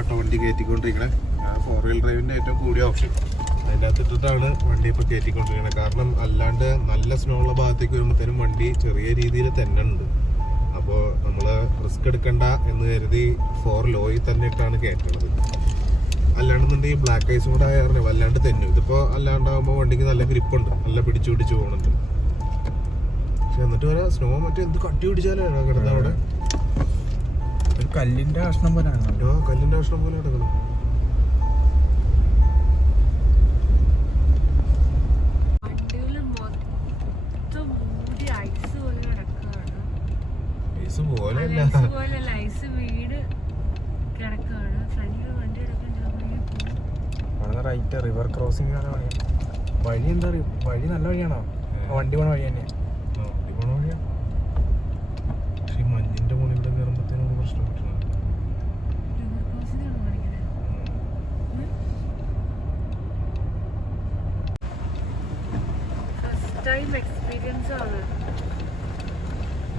ഓപ്ഷനിലാട്ടോ വണ്ടി കയറ്റിക്കൊണ്ടിരിക്കണേ. 4 വീൽ ഡ്രൈവിൻ്റെ ഏറ്റവും കൂടിയ ഓപ്ഷൻ അതിൻ്റെ അകത്തിട്ടിട്ടാണ് വണ്ടി ഇപ്പോൾ കയറ്റിക്കൊണ്ടിരിക്കുന്നത്. കാരണം അല്ലാണ്ട് നല്ല സ്നോ ഉള്ള ഭാഗത്തേക്ക് വരുമ്പോഴത്തേനും വണ്ടി ചെറിയ രീതിയിൽ തെന്നുണ്ട്. അപ്പോൾ നമ്മൾ റിസ്ക് എടുക്കണ്ട എന്ന് കരുതി 4 ലോയിൽ തന്നെ ഇട്ടാണ് കയറ്റുന്നത്. അല്ലാണ്ടെന്നുണ്ടെങ്കിൽ ബ്ലാക്ക് ഐസും കൂടെ ആയിരുന്നു വല്ലാണ്ട് തെന്നും. ഇതിപ്പോൾ അല്ലാണ്ടാകുമ്പോൾ വണ്ടിക്ക് നല്ല ഗ്രിപ്പുണ്ട്, നല്ല പിടിച്ചു പോകുന്നുണ്ട്. പക്ഷെ എന്നിട്ട് വരെ സ്നോ മറ്റേ എന്ത് കട്ടി പിടിച്ചാലോ കിടന്നത് അവിടെ. കല്ലിന്റെ കഷ്ണം പോലെ കല്ലിന്റെ കഷ്ണം പോലെ കിടക്കണം. റൈറ്റ് റിവർ ക്രോസിംഗ് വഴി എന്താ അറിയും? വഴി നല്ല വഴിയാണോ? വണ്ടി പോണ വഴി തന്നെ. വണ്ടി പോണ വഴിയാ. പക്ഷെ മഞ്ഞിന്റെ മുകളിൽ ഇവിടെ കയറുമ്പോഴത്തേനും ഒരു പ്രശ്നം കിട്ടണം.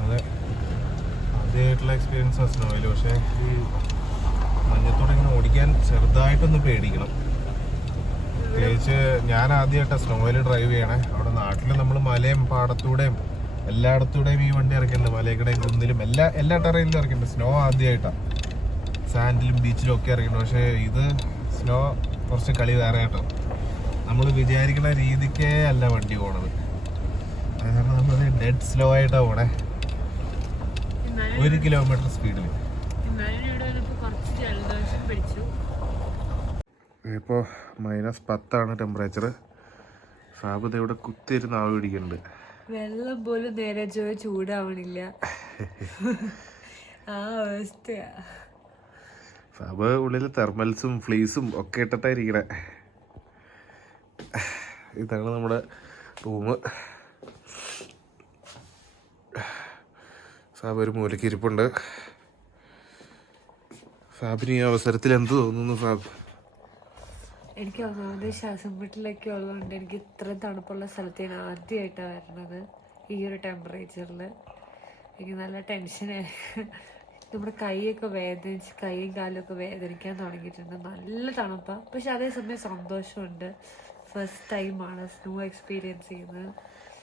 അതെ, ആദ്യമായിട്ടുള്ള എക്സ്പീരിയൻസ് ആണ് സ്നോയിൽ. പക്ഷേ ഈ മഞ്ഞത്തോടെ ഇങ്ങനെ ഓടിക്കാൻ ചെറുതായിട്ടൊന്ന് പേടിക്കണം. പ്രത്യേകിച്ച് ഞാൻ ആദ്യമായിട്ടാണ് സ്നോയിൽ ഡ്രൈവ് ചെയ്യണേ. അവിടെ നാട്ടിൽ നമ്മൾ മലയും പാടത്തൂടെയും എല്ലായിടത്തൂടെയും ഈ വണ്ടി ഇറക്കിയിട്ടുണ്ട്. മലയുടെയും കുന്നിലും എല്ലാ ടെറയിലും ഇറക്കിയിട്ടുണ്ട്. സ്നോ ആദ്യമായിട്ടാണ് സാൻഡിലും ബീച്ചിലും ഒക്കെ ഇറക്കിയിട്ടുണ്ട്. പക്ഷേ ഇത് സ്നോ കുറച്ച് കളി വേറെ കേട്ടോ. നമ്മൾ വിചാരിക്കുന്ന രീതിക്കേ അല്ല വണ്ടി പോണത്. കാരണം നമ്മൾ ഡെഡ് സ്ലോ ആയിട്ടാണ് പോണേ, 1 കിലോമീറ്റർ സ്പീഡിൽ. ഇപ്പോൾ -10 ടെമ്പറേച്ചർ. സാബ് ഇവിടെ കുത്തിയിരുന്ന് ആവി പിടിക്കുന്നുണ്ട്. വെള്ളം പോലും നേരെ ചൂടാവണില്ല. ആ അവസ്ഥയാ. സാബ് ഉള്ളിൽ തെർമൽസും ഫ്ലീസും ഒക്കെ ഇട്ടിട്ടായിരിക്കണേ. ഇതാണ് നമ്മുടെ റൂം. സാബ് ഒരു മൂലയ്ക്ക് ഇരിപ്പുണ്ട്. സാബിന് ഈ അവസരത്തിൽ എന്ത് തോന്നുന്നു സാബ്? എനിക്ക് ഒന്നാമത് ശ്വാസം മുട്ടലൊക്കെ ഉള്ളതുകൊണ്ട് എനിക്ക് ഇത്ര തണുപ്പുള്ള സ്ഥലത്ത് ഞാൻ ആദ്യമായിട്ടാണ് വരുന്നത്. ഈ ഒരു ടെമ്പറേച്ചറിൽ എനിക്ക് നല്ല ടെൻഷനായി. നമ്മുടെ കൈയൊക്കെ വേദനിച്ച് കൈയും കാലൊക്കെ വേദനിക്കാൻ തുടങ്ങിയിട്ടുണ്ട്. നല്ല തണുപ്പാണ്, പക്ഷെ അതേസമയം സന്തോഷമുണ്ട്. ഫസ്റ്റ് ടൈമാണ് സ്നോ എക്സ്പീരിയൻസ് ചെയ്യുന്നത്.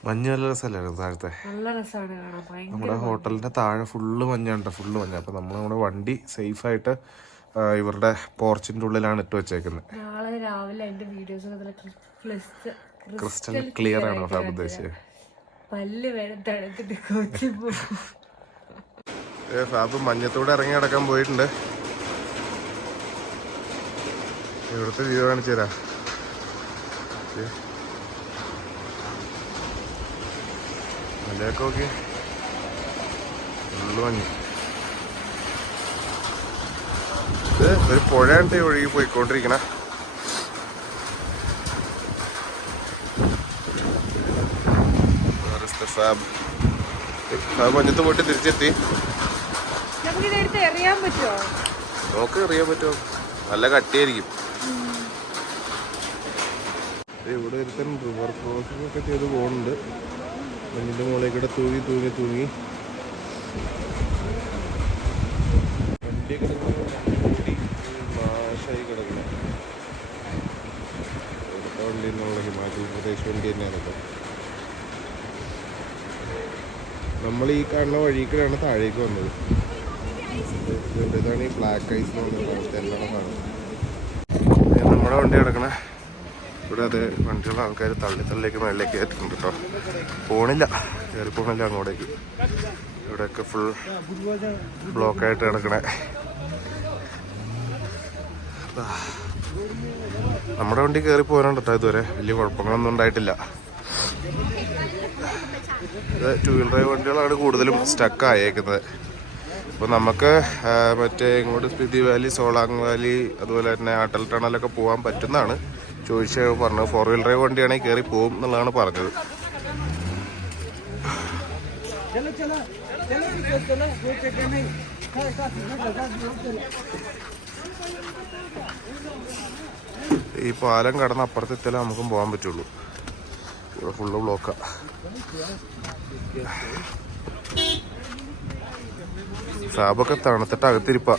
മഞ്ഞ് നല്ല രസമല്ലായിരുന്നു താഴത്തെ? നല്ല രസമാണ് കാണാൻ. നമ്മുടെ ഹോട്ടലിന്റെ താഴെ ഫുള്ള് മഞ്ഞുണ്ട്, ഫുള്ള് മഞ്ഞ. അപ്പൊ നമ്മൾ നമ്മുടെ വണ്ടി സേഫായിട്ട് ഇവരുടെ പോർച്ചിന്റെ ഉള്ളിലാണ് ഇട്ട് വെച്ചേക്കുന്നത്. നാളെ രാവിലെ എന്റെ വീഡിയോസ് ക്രിസ്റ്റൽ ക്ലിയർ ആണോ സാബ് ഉദ്ദേശിച്ചത്? പല്ല് വരെ തണുത്തിട്ട് കോച്ചി പോകും. സാബ് മഞ്ഞത്തൂടെ ഇറങ്ങി നടക്കാൻ പോയിട്ടുണ്ട്. ഇവിടുത്തെ വ്യൂ കാണിച്ചു തരാം. മലയൊക്കെ നോക്കി, ഫുള്ള് മഞ്ഞ്. ഇത് ഒരു പുഴയുണ്ട് ഒഴുകി പോയിക്കൊണ്ടിരിക്കണ. സാബ് മഞ്ഞത്ത് പോയിട്ട് തിരിച്ചെത്തി. നോക്ക് എറിയാൻ പറ്റുമോ? നല്ല കട്ടിയായിരിക്കും. ഇവിടെ ഒരുത്തൻ റിവർ ക്രോസിംഗ് ഒക്കെ ചെയ്ത് പോകുന്നുണ്ട്. മഞ്ഞിന്റെ മുകളിൽ കൂടെ തൂങ്ങി വണ്ടി കിടക്കുന്ന നാശമായി കിടക്കണം. ഇവിടുത്തെ വണ്ടി എന്നുള്ള ഹിമാചൽ പ്രദേശ് വണ്ടി തന്നെയാണ്. നമ്മൾ ഈ കാണുന്ന വഴിക്കാണ് താഴേക്ക് വന്നത്. ഇതാണ് ഈ ബ്ലാക്ക് ഐസ് എന്ന് പറഞ്ഞ തെല്ലണ സാധനം. നമ്മുടെ വണ്ടി കിടക്കണേ ഇവിടെ. അത് വണ്ടിയുള്ള ആൾക്കാർ തള്ളിലേക്ക് മേളിലേക്ക് കയറ്റുന്നുണ്ട് കേട്ടോ. കയറി പോണില്ല അങ്ങോട്ടേക്ക്. ഇവിടെയൊക്കെ ഫുൾ ബ്ലോക്കായിട്ട് കിടക്കണേ. നമ്മുടെ വണ്ടി കയറി പോകാനുണ്ട് കേട്ടോ. ഇതുവരെ വലിയ കുഴപ്പങ്ങളൊന്നും ഉണ്ടായിട്ടില്ല. ഇത് 2 വീൽ ഡ്രൈവ് വണ്ടികളാണ് കൂടുതലും സ്റ്റക്ക് ആയേക്കുന്നത്. അപ്പോൾ നമുക്ക് മറ്റേ ഇങ്ങോട്ട് സ്പിതി വാലി, സോളാങ് വാലി, അതുപോലെ തന്നെ അട്ടൽ ടണലൊക്കെ പോകാൻ പറ്റുന്നതാണ്. പറഞ്ഞത് 4 വീൽ ഡ്രൈവ് വണ്ടിയാണെങ്കിൽ കയറി പോകും എന്നുള്ളതാണ് പറഞ്ഞത്. ഈ പാലം കടന്ന് അപ്പുറത്തെത്തിയാലേ നമുക്കും പോകാൻ പറ്റുള്ളൂ. ഇവിടെ ഫുള്ള് ബ്ലോക്കാ. സാബൊക്കെ തണുത്തിട്ട് അകത്തിരിപ്പാ.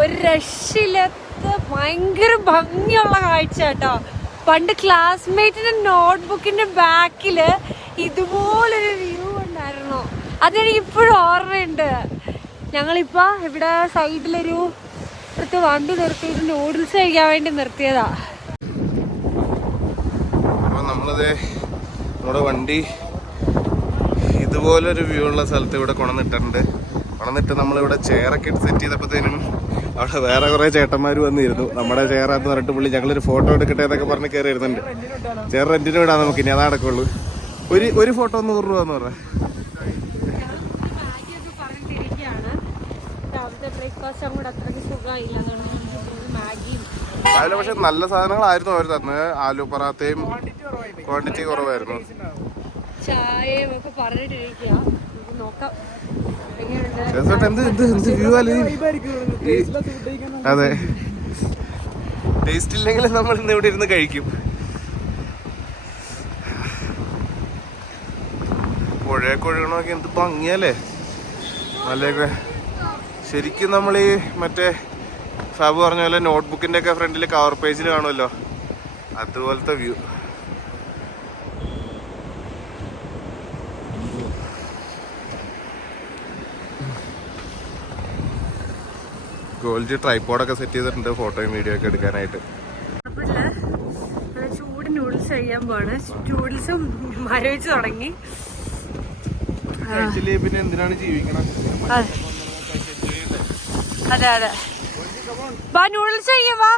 ഒരു രക്ഷയില്ലാത്ത ഭയങ്കര ഭംഗിയുള്ള കാഴ്ച കേട്ടോ. പണ്ട് ക്ലാസ്മേറ്റിന്റെ നോട്ട്ബുക്കിന്റെ ബാക്കില് ഇതുപോലൊരു വ്യൂ ഉണ്ടായിരുന്നു. അതെനിക്ക് ഇപ്പോഴും ഓർമ്മയുണ്ട്. ഞങ്ങളിപ്പോ ഇവിടെ സൈഡിലൊരു വണ്ടി നിർത്തിയിട്ട് നൂഡിൽസ് കഴിക്കാൻ വേണ്ടി നിർത്തിയതാ. നമ്മളത് നമ്മുടെ വണ്ടി ഇതുപോലൊരു വ്യൂ ഉള്ള സ്ഥലത്ത് ഇവിടെ കൊണ്ടുവന്നിട്ടുണ്ട്. കൊണ്ടുവന്നിട്ട് നമ്മളിവിടെ ചെയറൊക്കെ ഇട്ട് സെറ്റ് ചെയ്തപ്പോഴത്തേനും അവിടെ വേറെ കുറെ ചേട്ടന്മാർ വന്നിരുന്നു. നമ്മുടെ ചെയറാന്ന് പറഞ്ഞിട്ട് പുള്ളി ഞങ്ങളൊരു ഫോട്ടോ എടുക്കട്ടെ എന്നൊക്കെ പറഞ്ഞ് കയറി ഇരുന്നുണ്ട്. ചെയർ റെന്റിന് വിടാൻ നമുക്ക് ഇനി അതാ നടക്കുള്ളൂ. ഒരു ഫോട്ടോ 100 രൂപ എന്ന് പറഞ്ഞാൽ രാവിലെ. പക്ഷെ നല്ല സാധനങ്ങളായിരുന്നു അവർ തന്നെ. ആലു പറാത്തയും ക്വാണ്ടിറ്റി കുറവായിരുന്നു. ചായയും ഒക്കെ പറഞ്ഞിട്ടിരിക്കുക. നോക്കാം. അതെ, ടേസ്റ്റ് ഇല്ലെങ്കിൽ നമ്മൾ ഇന്ന് ഇവിടെ ഇരുന്ന് കഴിക്കും. പുഴയൊക്കെ ഒഴുകണമൊക്കെ എന്ത് ഭംഗിയല്ലേ. നല്ലൊക്കെ ശരിക്കും നമ്മൾ ഈ മറ്റേ സാബു പറഞ്ഞ പോലെ നോട്ട്ബുക്കിന്റെ ഒക്കെ ഫ്രണ്ടിൽ കവർ പേജിൽ കാണുമല്ലോ, അതുപോലത്തെ വ്യൂ. ഗോൾജി ട്രൈപോഡൊക്കെ സെറ്റ് ചെയ്തിട്ടുണ്ട് ഫോട്ടോയും വീഡിയോ ഒക്കെ എടുക്കാനായിട്ട്. ചൂട് നൂഡിൽസ് കഴിക്കാൻ പോവാണ്. നൂഡിൽസും മരവിച്ച് തുടങ്ങി. പിന്നെ എന്തിനാണ് ജീവിക്കണം? അതെ അതെ, വാ നൂഡിൽസ് കഴിക്കാൻ വാ.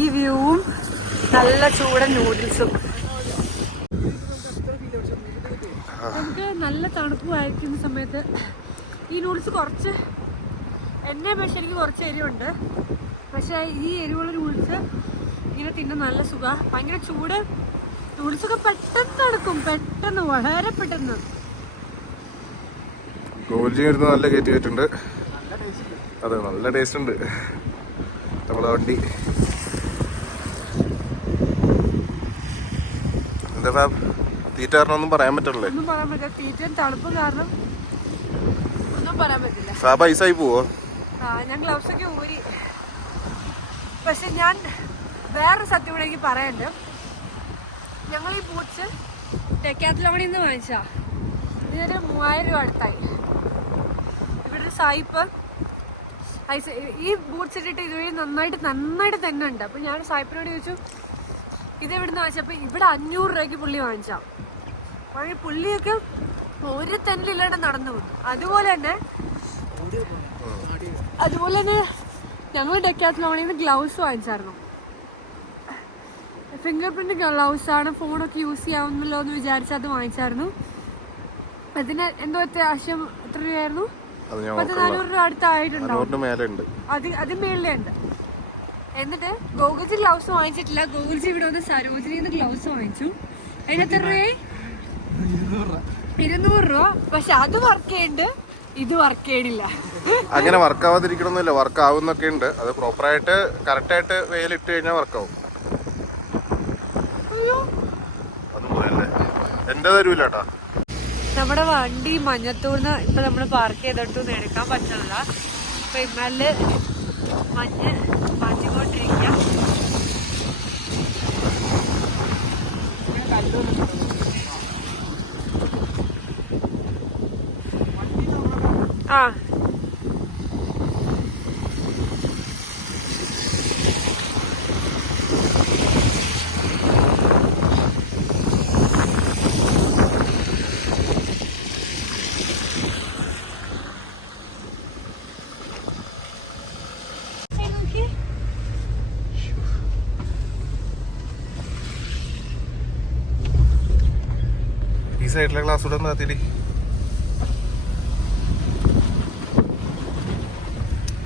ഈ വ്യൂവും നല്ല ചൂടൻ നൂഡിൽസും. നമുക്ക് നല്ല തണുപ്പുമായിരിക്കുന്ന സമയത്ത് ഈ നൂഡിൽസ് കുറച്ച് എന്നെ പക്ഷെ എനിക്ക് കുറച്ച് എരിവുണ്ട്. പക്ഷെ ഈ എരിവുള്ള നൂഡിൽസ് ഇങ്ങനെ തിന്നാൻ നല്ല സുഖമാണ്. ഭയങ്കര ചൂട് നൂഡിൽസൊക്കെ പെട്ടെന്ന് നടക്കും, പെട്ടെന്ന്, വളരെ പെട്ടെന്ന്. നല്ല കയറ്റിയിട്ടുണ്ട്. അതെ, നല്ല ടേസ്റ്റ് ഉണ്ട് നമ്മളെ വണ്ടി. എന്താ ഫാബ്, തീറ്റ കാരണം ഒന്നും പറയാൻ പറ്റില്ലേ? ഒന്നും പറയാൻ പറ്റില്ല. തീറ്റ തണുപ്പ് കാരണം ഒന്നും പറയാൻ പറ്റില്ല. ഫാബ് ഐസായി പോവോ? ഞാൻ ഗ്ലൗസ് ഒക്കെ ഊരി. പക്ഷെ ഞാൻ വേറൊരു സത്യം കൂടെ എനിക്ക് പറയാനുണ്ട്. ഞങ്ങൾ ഈ ബൂട്ട്സ് ഡെക്കാത്ലോണിൽ നിന്ന് വാങ്ങിച്ചാ. ഇതിനൊരു 3000 രൂപ അടുത്തായി. ഇവിടെ ഒരു സായിപ്പ് ഈ ബൂട്ട്സ് ഇട്ടിട്ട് ഇതുവഴി നന്നായിട്ട് തന്നെ ഉണ്ട്. അപ്പൊ ഞാൻ സായിപ്പിനോട് ചോദിച്ചു ഇത് എവിടുന്ന് വാങ്ങിച്ചപ്പോ ഇവിടെ 500 രൂപയ്ക്ക് പുള്ളി വാങ്ങിച്ചാ. പുള്ളിയൊക്കെ ഒരു തെന്നില്ലാണ്ട് നടന്നു പോകും. അതുപോലെ തന്നെ ഞങ്ങൾ ഡെക്കാത്ലോണിൽ നിന്ന് ഗ്ലൗസ് വാങ്ങിച്ചായിരുന്നു. ഫിംഗർ പ്രിന്റ് ഗ്ലൗസ് ആണ്, ഫോണൊക്കെ യൂസ് ചെയ്യാവുന്നല്ലോ എന്ന് വിചാരിച്ച് അത് വാങ്ങിച്ചായിരുന്നു. അതിന് എന്തോ അത്യാവശ്യം എത്ര രൂപയായിരുന്നു? 400 രൂപ അടുത്തായിട്ടുണ്ടാവും. അത് മേളിലുണ്ട്. എന്നിട്ട് ഗോകുൽജി ഗ്ലൗസ് വാങ്ങിച്ചിട്ടില്ല. ഗോകുൽജി ഇവിടെ വന്ന് സരോജിനിന്ന് ഗ്ലൗസ് വാങ്ങിച്ചു. അതിനെത്ര രൂപയായി? 200 രൂപ. പക്ഷെ അത് വർക്ക് ചെയ്യുന്നുണ്ട്, ഇത് വർക്ക് ചെയ്യണില്ല. അങ്ങനെ വർക്ക് ആവാതിരിക്കണമെന്നില്ല, വർക്ക് ആവുന്നൊക്കെ ഉണ്ട്. അത് പ്രോപ്പറായിട്ട് കറക്റ്റായിട്ട് വെയിലിട്ട് കഴിഞ്ഞാൽ വർക്കാവും. അതുപോലല്ലേ എന്റെ തരൂലേട്ടാ. നമ്മുടെ വണ്ടി മഞ്ഞത്തൂർന്ന് ഇപ്പൊ നമ്മള് പാർക്ക് ചെയ്തിട്ടൊന്നും എടുക്കാൻ പറ്റണില്ല. അപ്പൊ ഇമ്മല് മഞ്ഞുകൊണ്ടിരിക്കുക. ആ ഈ സൈഡിലെ ഗ്ലാസ് കൂടെ ഒന്ന് കത്തിടി.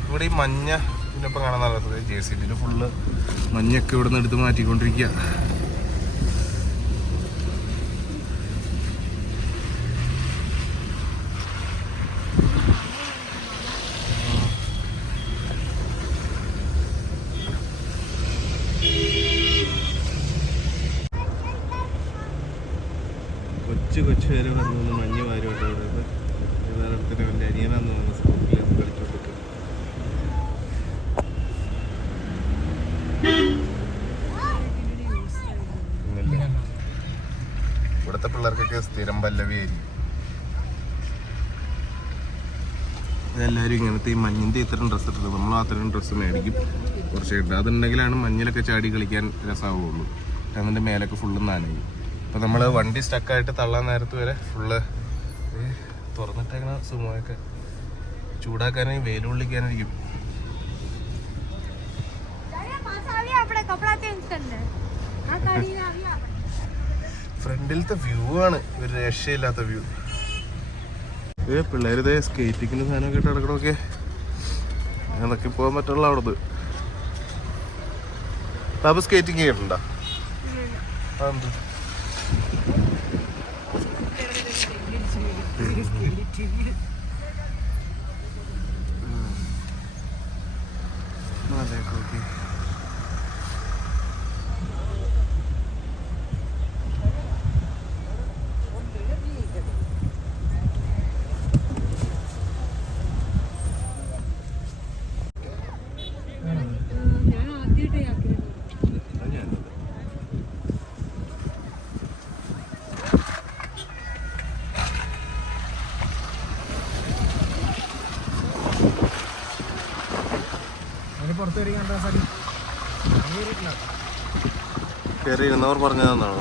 ഇവിടെ ഈ മഞ്ഞ ഇതിനൊപ്പം കാണാൻ നല്ലത്. JCB ഫുള്ള് മഞ്ഞൊക്കെ ഇവിടെ നിന്ന് എടുത്ത് മാറ്റിക്കൊണ്ടിരിക്കുക. കൊച്ചുപേര് വന്നു മഞ്ഞ് വാരുമായിട്ട് വരുന്നത് യഥാർത്ഥത്തിന് അവൻ്റെ അനിയനാന്ന് തോന്നുന്നു സ്കൂളിൽ കളിച്ചോണ്ടിരിക്കുന്നത്. ഇവിടുത്തെ പിള്ളേർക്കൊക്കെ സ്ഥിരം പല്ലവിയായിരിക്കും. എല്ലാവരും ഇങ്ങനത്തെ ഈ മഞ്ഞിൻ്റെ ഇത്തരം ഡ്രസ്സ് ഇട്ടിട്ട് നമ്മൾ അത്തരം ഡ്രസ്സ് മേടിക്കും കുറച്ച് ഇട്ട്. അതുണ്ടെങ്കിലാണ് മഞ്ഞിലൊക്കെ ചാടി കളിക്കാൻ രസമാവുള്ളൂ. അതിൻ്റെ മേലൊക്കെ ഫുള്ള് നനയും. അപ്പോൾ നമ്മൾ വണ്ടി സ്റ്റക്കായിട്ട് തള്ളാൻ നേരത്ത് വരെ ഫുള്ള് തുറന്നിട്ടേക്കണ സുമയൊക്കെ ചൂടാക്കാനും വെയിലുള്ളിക്കാനായിരിക്കും. ഫ്രണ്ടിലത്തെ വ്യൂ ആണ് ഒരു രക്ഷയില്ലാത്ത വ്യൂ. പിള്ളേരിതേ സ്കേറ്റിങ്ങിന് സാധനമൊക്കെ ഇട്ട് നടക്കണമൊക്കെ അതൊക്കെ പോകാൻ പറ്റുള്ള അവിടുന്ന്. അപ്പൊ സ്കേറ്റിങ് ചെയ്തിട്ടുണ്ടോ? അതെന്ത് ഓക്കെ. പുറത്ത് വരിക കയറി ഇരുന്നവർ പറഞ്ഞതെന്നാണോ?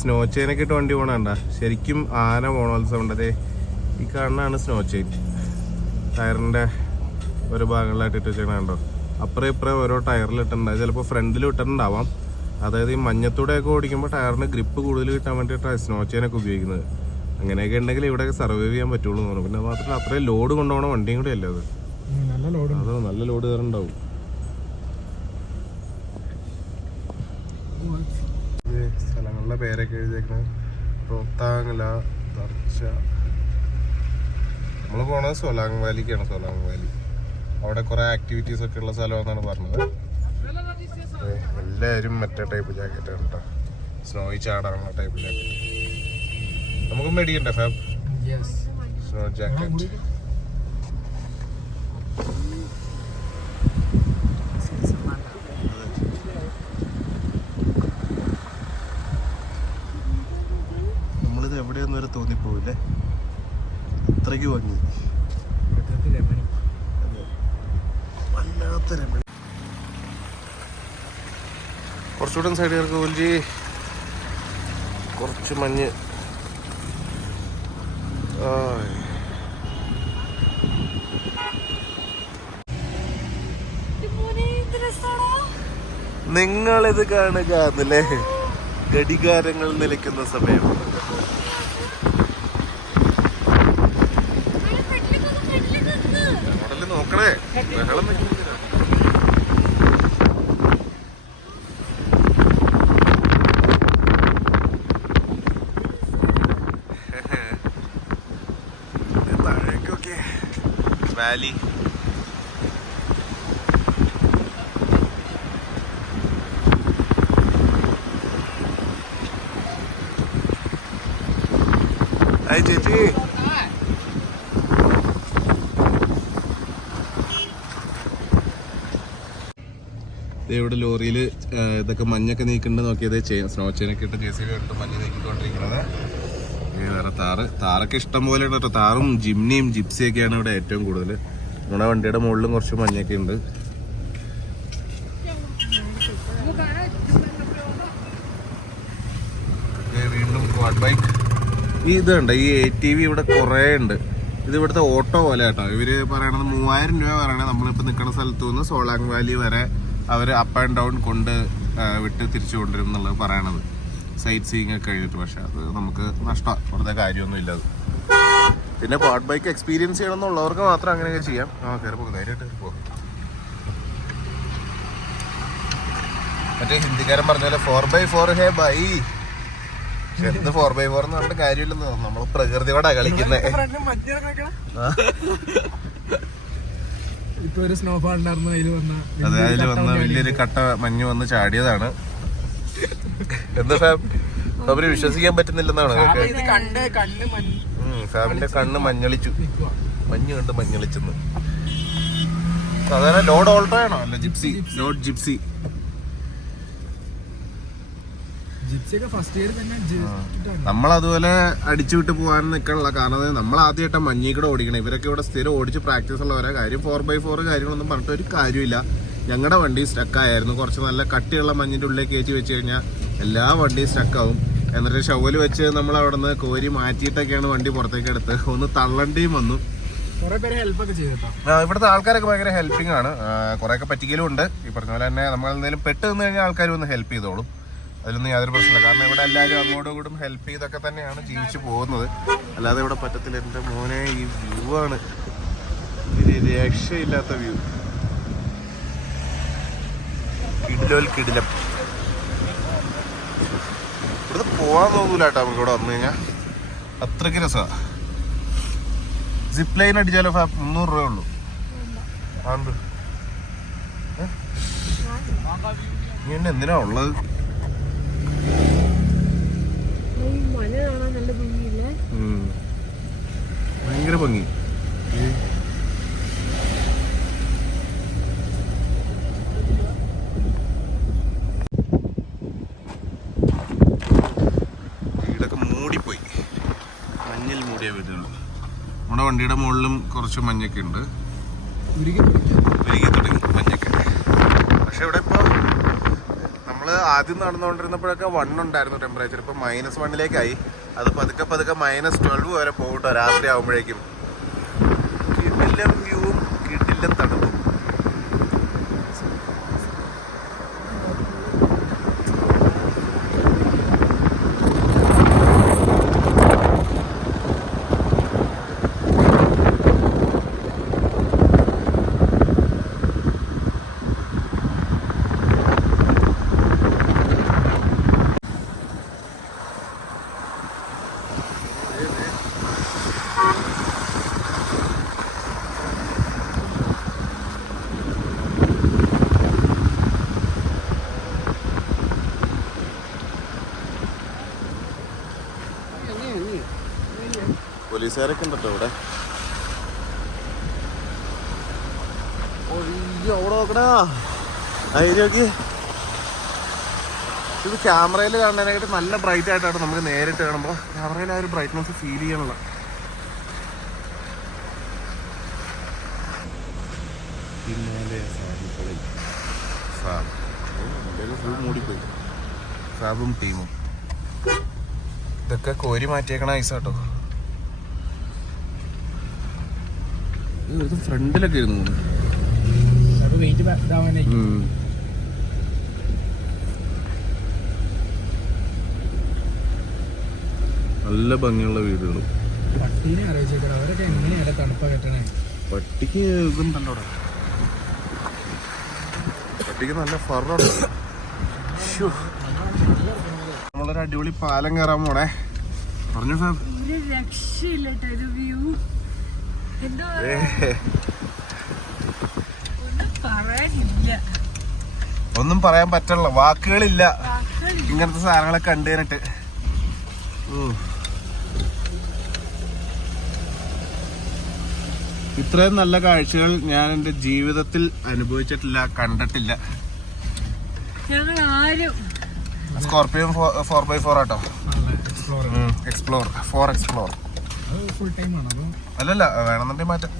സ്നോ ചെയിനൊക്കെ ഇട്ട് വണ്ടി പോകണണ്ട ശരിക്കും ആന പോണോത്സവം ഉണ്ട്. അതെ ഈ കാണുന്നതാണ് സ്നോ ചെയിൻ. ടയറിൻ്റെ ഓരോ ഭാഗങ്ങളിലായിട്ട് ഇട്ട് വെച്ചേക്കണോ? അപ്പുറം ഇപ്പുറം ഓരോ ടയറിൽ ഇട്ടിട്ടുണ്ട്. ചിലപ്പോൾ ഫ്രണ്ടിൽ ഇട്ടിട്ടുണ്ടാവാം. അതായത് ഈ മഞ്ഞത്തൂടെയൊക്കെ ഓടിക്കുമ്പോൾ ടയറിന് ഗ്രിപ്പ് കൂടുതൽ കിട്ടാൻ വേണ്ടിയിട്ടാണ് സ്നോ ചെയിനൊക്കെ ഉപയോഗിക്കുന്നത്. അങ്ങനെയൊക്കെ ഉണ്ടെങ്കിൽ ഇവിടെയൊക്കെ സർവൈവ് ചെയ്യാൻ പറ്റുള്ളൂ എന്ന് പറഞ്ഞു. പിന്നെ മാത്രമല്ല അത്രയും ലോഡ് കൊണ്ടുപോകണ വണ്ടിയും കൂടെ അല്ലേ അത്. അത് നല്ല ലോഡ് കയറുണ്ടാവും. സ്ഥലങ്ങളുടെ പേരൊക്കെ എഴുതിയേക്കുന്നത് റോത്താങ്ങല തർച്ച. നമ്മൾ പോണത് സോലാങ് വാലിക്കാണ്. സോലാങ് വാലി അവിടെ കുറെ ആക്ടിവിറ്റീസ് ഒക്കെ ഉള്ള സ്ഥലമാണെന്നാണ് പറഞ്ഞത്. എല്ലാവരും മറ്റേ ടൈപ്പ് ജാക്കറ്റ് ആണ് കേട്ടോ. സ്നോയിൽ ചാടാനുള്ള ടൈപ്പ് ജാക്കറ്റ്. നമുക്ക് മേടിക്കണ്ടേ ഫാബ്? Snow jacket. നമ്മളിത് എവിടെയൊന്നും വരെ തോന്നിപ്പോവില്ലേ, അത്രയ്ക്ക് ഭംഗി. വല്ലാത്ത രമണി. കുറച്ചുകൂടെ സൈഡ് കയറി കോൽജി. കുറച്ച് മഞ്ഞ്. നിങ്ങളിത് കാണുക എന്നല്ലേ ഘടികാരങ്ങൾ നിലയ്ക്കുന്ന സമയം. മോഡല് നോക്കണേ, ബഹളം വെക്കുന്നില്ല. താഴേക്കൊക്കെ വാലി. ഹായ് ചേച്ചി. ഇവിടെ ലോറിയിൽ ഇതൊക്കെ മഞ്ഞൊക്കെ നീക്കുന്നുണ്ട്. നോക്കിയത് സ്നോ ചെയിനൊക്കെ ഇട്ട് JCB ഇട്ട് മഞ്ഞ് നീക്കിക്കൊണ്ടിരിക്കുന്നത്. വേറെ താറൊക്കെ ഇഷ്ടം പോലെ ഉണ്ട് കേട്ടോ. താറും ജിംനിയും ജിപ്സിയൊക്കെയാണ് ഇവിടെ ഏറ്റവും കൂടുതൽ. നമ്മുടെ വണ്ടിയുടെ മുകളിലും കുറച്ച് മഞ്ഞൊക്കെ ഉണ്ട്. വീണ്ടും ക്വാഡ് ബൈക്ക്. ഈ ഇതുണ്ട്, ഈ ATV ഇവിടെ കുറേ ഉണ്ട്. ഇത് ഇവിടുത്തെ ഓട്ടോ പോലെ കേട്ടോ. ഇവര് പറയണത് 3000 രൂപ പറയണത്. നമ്മളിപ്പോൾ നിൽക്കുന്ന സ്ഥലത്തു നിന്ന് സോളാങ് വാലി വരെ അവർ അപ്പ് ആൻഡ് ഡൗൺ കൊണ്ട് വിട്ട് തിരിച്ചു കൊണ്ടുവരും എന്നുള്ളത് പറയണത്, സൈറ്റ് സീയിങ് ഒക്കെ കഴിഞ്ഞിട്ട്. പക്ഷെ അത് നമുക്ക് നഷ്ടമാണ്, വെറുതെ കാര്യമൊന്നും ഇല്ലത്. പിന്നെ ക്വാഡ് ബൈക്ക് എക്സ്പീരിയൻസ് ചെയ്യണമെന്നുള്ളവർക്ക് മാത്രം അങ്ങനെയൊക്കെ ചെയ്യാം. കയറി പോകും, നേരിട്ട് പോകും. മറ്റേ ഹിന്ദിക്കാരൻ പറഞ്ഞാല് 4x4 ഹേ ബൈ. എന്ത് 4x4 എന്ന് പറഞ്ഞിട്ട് കാര്യമില്ലെന്ന്. നമ്മള് പ്രകൃതിയോടാ കളിക്കുന്നേ. ഇപ്പൊ ഒരു സ്നോഫാൾ ഉണ്ടായിരുന്നു അതിൽ വന്ന അതെ, അതിൽ വന്ന വലിയൊരു കട്ട മഞ്ഞ് വന്ന് ചാടിയതാണ്. എന്താ ഫാബിന് വിശ്വസിക്കാൻ പറ്റുന്നില്ലെന്നാണ് ഫാബിന്റെ കണ്ണ് മഞ്ഞളിച്ചു. മഞ്ഞ് കണ്ട് മഞ്ഞളിച്ചെന്ന്. സാധാരണ ലോഡ് ഓൾട്ടോ ആണോ? അല്ല, ജിപ്സി. Load gypsy. നമ്മളതുപോലെ അടിച്ചു വിട്ട് പോകാൻ നിൽക്കാനുള്ള കാരണം നമ്മൾ ആദ്യമായിട്ട് മഞ്ഞിൽ കൂടെ ഓടിക്കണം. ഇവരൊക്കെ ഇവിടെ സ്ഥിരം ഓടിച്ച് പ്രാക്ടീസ് ഉള്ളവരെ. കാര്യം 4x4 കാര്യങ്ങളൊന്നും പറഞ്ഞിട്ട് ഒരു കാര്യമില്ല. ഞങ്ങളുടെ വണ്ടി സ്റ്റക്കായിരുന്നു. കുറച്ച് നല്ല കട്ടിയുള്ള മഞ്ഞിൻ്റെ ഉള്ളിൽ കയറ്റി വെച്ച് കഴിഞ്ഞാൽ എല്ലാ വണ്ടിയും സ്റ്റക്കാവും. എന്നിട്ട് ഷവല് വെച്ച് നമ്മൾ അവിടെ നിന്ന് കോരി മാറ്റിയിട്ടൊക്കെയാണ് വണ്ടി പുറത്തേക്ക് എടുത്ത്. ഒന്ന് തള്ളണ്ടിയും വന്നു. ഇവിടുത്തെ ആൾക്കാരൊക്കെ ഭയങ്കര ഹെൽപ്പിംഗ് ആണ്. കുറേയൊക്കെ പറ്റിക്കലും ഉണ്ട്. ഈ പറഞ്ഞ പോലെ തന്നെ നമ്മൾ എന്തെങ്കിലും പെട്ട് നിന്ന് കഴിഞ്ഞാൽ ആൾക്കാർ ഒന്ന് ഹെൽപ്പ് ചെയ്തോളും. അതിലൊന്നും യാതൊരു പ്രശ്നമില്ല. കാരണം ഇവിടെ എല്ലാവരും അങ്ങോട്ടും ഇങ്ങോട്ടും ഹെൽപ്പ് ചെയ്തൊക്കെ തന്നെയാണ് ജീവിച്ചു പോകുന്നത്. അല്ലാതെ ഇവിടെ പറ്റത്തില്ല. എൻ്റെ മോനെ, ഈ വ്യൂ ആണ് ഒരു രക്ഷയില്ലാത്ത വ്യൂ. കിടിലം. ഇവിടുന്ന് പോകാൻ തോന്നൂല കേട്ടോ നമുക്ക് ഇവിടെ വന്നു കഴിഞ്ഞാൽ. അത്രയ്ക്ക് രസമാണ്. സിപ്പ് ലൈൻ അടിച്ചാലോ 300 രൂപ ഉള്ളൂ. ആണ്ട് നീ എന്നെ എന്തിനാ ഉള്ളത്? ഭയങ്കര ഭംഗി. വീടൊക്കെ മൂടിപ്പോയി. മഞ്ഞിൽ മൂടിയ വീടുകൾ. നമ്മുടെ വണ്ടിയുടെ മുകളിലും കുറച്ച് മഞ്ഞൊക്കെ ഉണ്ട്. ഉരുകി തുടങ്ങി മഞ്ഞൊക്കെ. പക്ഷെ ഇവിടെ ഇപ്പോൾ നമ്മൾ ആദ്യം നടന്നുകൊണ്ടിരുന്നപ്പോഴൊക്കെ 1 ഉണ്ടായിരുന്നു ടെമ്പറേച്ചർ. ഇപ്പോൾ -1 അത് പതുക്കെ -12 വരെ പോകട്ടോ രാത്രി ആകുമ്പോഴേക്കും. കിടിലം വ്യൂവും കിടിലം തണുപ്പും. പോലീസുകാരൊക്കെ ഉണ്ടോ ഇവിടെ? അവിടെ നോക്കടാ. അതിലേക്ക് ഇത് ക്യാമറയിൽ കാണാനായിട്ട് നല്ല ബ്രൈറ്റ് ആയിട്ടാണ് നമുക്ക് നേരിട്ട് കാണുമ്പോൾ. ക്യാമറയിൽ ആ ഒരു ബ്രൈറ്റ്നസ് ഫീൽ ചെയ്യാനുള്ള. ഫുൾ മൂടിപ്പോയി. സാബും ടീമും ഇതൊക്കെ കോരി മാറ്റിയേക്കണ ഐസ് കേട്ടോ. ഫ്രണ്ടിലൊക്കെ ഇരുന്നു. നല്ല ഭംഗിയുള്ള വീടുകളും. പട്ടിക്ക് ഇതുണ്ടല്ലോ അവിടെ. പട്ടിക്ക് നല്ല ഫറുണ്ട്. നമ്മളൊരു അടിപൊളി പാലം കയറാൻ പോണേ. പറഞ്ഞു സാർ. ഒന്നും പറയാൻ പറ്റില്ല. വാക്കുകളില്ല ഇങ്ങനത്തെ സാധനങ്ങളൊക്കെ കണ്ടുകഴിഞ്ഞിട്ട്. ഇത്രയും നല്ല കാഴ്ചകൾ ഞാൻ എൻ്റെ ജീവിതത്തിൽ അനുഭവിച്ചിട്ടില്ല, കണ്ടിട്ടില്ല. സ്കോർപിയോ 4x4 ആട്ടോ. എക്സ്പ്ലോർ 4x4 അല്ലല്ല, വേണമെന്നുണ്ടെങ്കിൽ മാറ്റാം.